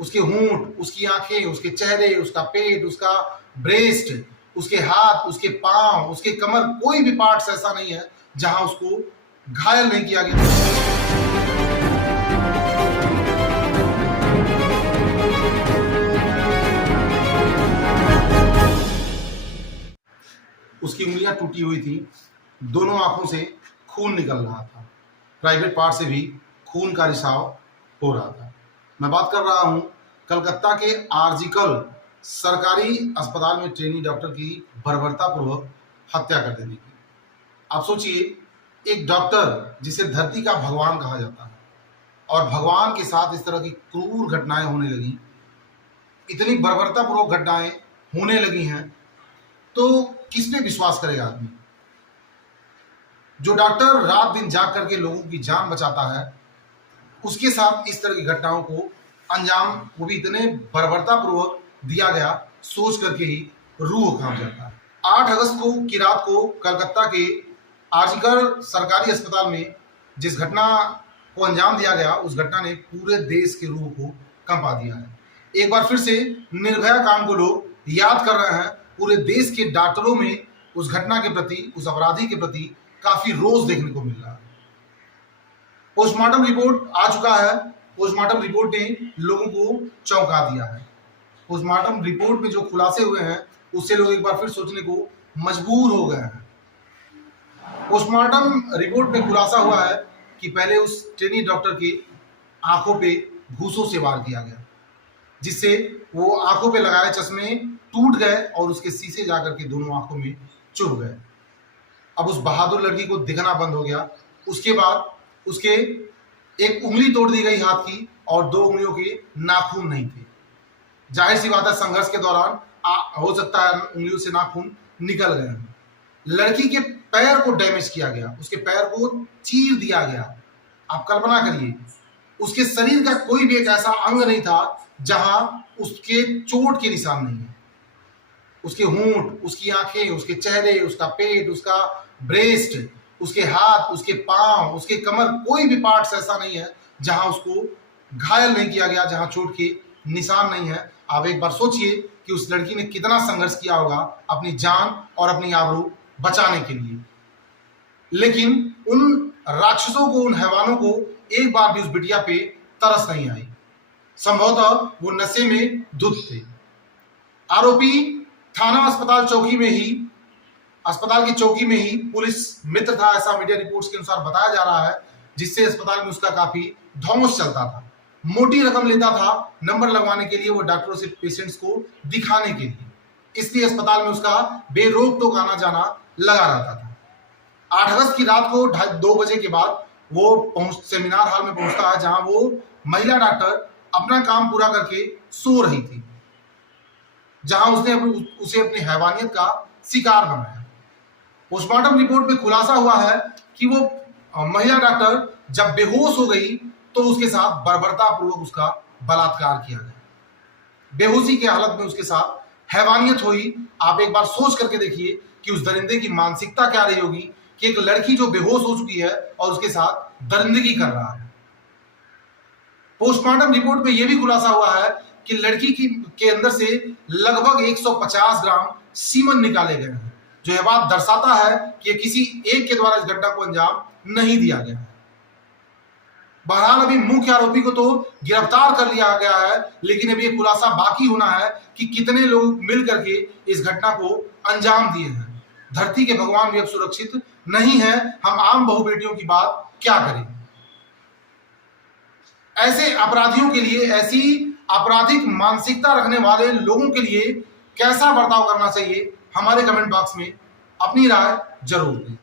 उसके होंठ, उसकी आंखें, उसके चेहरे, उसका पेट, उसका ब्रेस्ट, उसके हाथ, उसके पांव, उसके कमर, कोई भी पार्ट्स ऐसा नहीं है जहां उसको घायल नहीं किया गया। उसकी उंगलियां टूटी हुई थी, दोनों आंखों से खून निकल रहा था, प्राइवेट पार्ट से भी खून का रिसाव हो रहा था। मैं बात कर रहा हूं कलकत्ता के आरजीकर सरकारी अस्पताल में ट्रेनी डॉक्टर की बर्बरतापूर्वक हत्या कर देने की। आप सोचिए, एक डॉक्टर जिसे धरती का भगवान कहा जाता है और भगवान के साथ इस तरह की क्रूर घटनाएं होने लगी, इतनी बर्बरतापूर्वक घटनाएं होने लगी हैं, तो किस पे विश्वास करेगा आदमी? जो डॉक्टर रात दिन जाग करके लोगों की जान बचाता है, उसके साथ इस तरह की घटनाओं को अंजाम, वो भी इतने बर्बरतापूर्वक दिया गया, सोच करके ही रूह कांप जाता है। 8 अगस्त की रात को कलकत्ता के आरजीकर सरकारी अस्पताल में जिस घटना को अंजाम दिया गया, उस घटना ने पूरे देश के रूह को कंपा दिया है। एक बार फिर से निर्भया कांड को लोग याद कर रहे हैं। पूरे देश के डॉक्टरों में उस घटना के प्रति, उस अपराधी के प्रति काफी रोष देखने को मिल रहा है। पोस्टमार्टम रिपोर्ट आ चुका है। पोस्टमार्टम रिपोर्ट ने लोगों को चौंका दिया है। पोस्टमार्टम रिपोर्ट में जो खुलासे हुए हैं, उससे लोग एक बार फिर सोचने को मजबूर हो गए हैं। पोस्टमार्टम रिपोर्ट में खुलासा हुआ है कि पहले उस ट्रेनी डॉक्टर की आंखों पे घूसों से वार किया गया, जिससे वो आंखों पे लगाए चश्मे टूट गए और उसके शीशे जाकर के दोनों आंखों में चुभ गए। अब उस बहादुर लड़की को दिखना बंद हो गया। उसके बाद उसके एक उंगली तोड़ दी गई हाथ की और 2 उंगलियों के नाखून नहीं थे। जाहिर सी बात है, संघर्ष के दौरान हो सकता है उंगलियों से नाखून निकल गए हैं। लड़की के पैर को डैमेज किया गया, उसके पैर को चीर दिया गया। आप कल्पना करिए, उसके शरीर का कोई भी एक ऐसा अंग नहीं था जहां उसके चोट के निशान नहीं है। उसके होंठ, उसकी आंखें, उसके चेहरे, उसका पेट, उसका ब्रेस्ट, उसके हाथ, उसके पांव, उसके कमर, कोई भी पार्ट्स ऐसा नहीं है जहां उसको घायल नहीं किया गया, जहां चोट के निशान नहीं है। आप एक बार सोचिए कि उस लड़की ने कितना संघर्ष किया होगा अपनी जान और अपनी आबरू बचाने के लिए। लेकिन उन राक्षसों को, उन हैवानों को एक बार भी उस बिटिया पे तरस नहीं आई। संभवतः वो नशे में धुत थे। आरोपी थाना अस्पताल की चौकी में ही पुलिस मित्र था, ऐसा मीडिया रिपोर्ट्स के अनुसार बताया जा रहा है, जिससे अस्पताल में उसका काफी धौंस चलता था। मोटी रकम लेता था नंबर लगवाने के लिए, वो डॉक्टरों से पेशेंट्स को दिखाने के लिए। इसलिए अस्पताल में उसका बेरोक टोक आना जाना लगा रहता था। 8 अगस्त की रात को 2 बजे के बाद वो सेमिनार हॉल में पहुंचता है, जहां वो महिला डॉक्टर अपना काम पूरा करके सो रही थी, जहां उसे अपनी हैवानियत का शिकार बनाया। पोस्टमार्टम रिपोर्ट में खुलासा हुआ है कि वो महिला डॉक्टर जब बेहोश हो गई तो उसके साथ बर्बरतापूर्वक उसका बलात्कार किया गया। बेहोशी के हालत में उसके साथ हैवानियत हुई। आप एक बार सोच करके देखिए कि उस दरिंदे की मानसिकता क्या रही होगी कि एक लड़की जो बेहोश हो चुकी है और उसके साथ दरिंदगी कर रहा है। पोस्टमार्टम रिपोर्ट में यह भी खुलासा हुआ है कि लड़की के अंदर से लगभग 150 ग्राम सीमन निकाले गए हैं, जो यह बात दर्शाता है कि किसी एक के द्वारा इस घटना को अंजाम नहीं दिया गया है। बहरहाल अभी मुख्य आरोपी को तो गिरफ्तार कर लिया गया है, लेकिन अभी यह खुलासा बाकी होना है कि कितने लोग मिल करके इस घटना को अंजाम दिए हैं। धरती के भगवान भी अब सुरक्षित नहीं है, हम आम बहू बेटियों की बात क्या करें? ऐसे अपराधियों के लिए, ऐसी आपराधिक मानसिकता रखने वाले लोगों के लिए कैसा बर्ताव करना चाहिए? हमारे कमेंट बॉक्स में अपनी राय जरूर दें।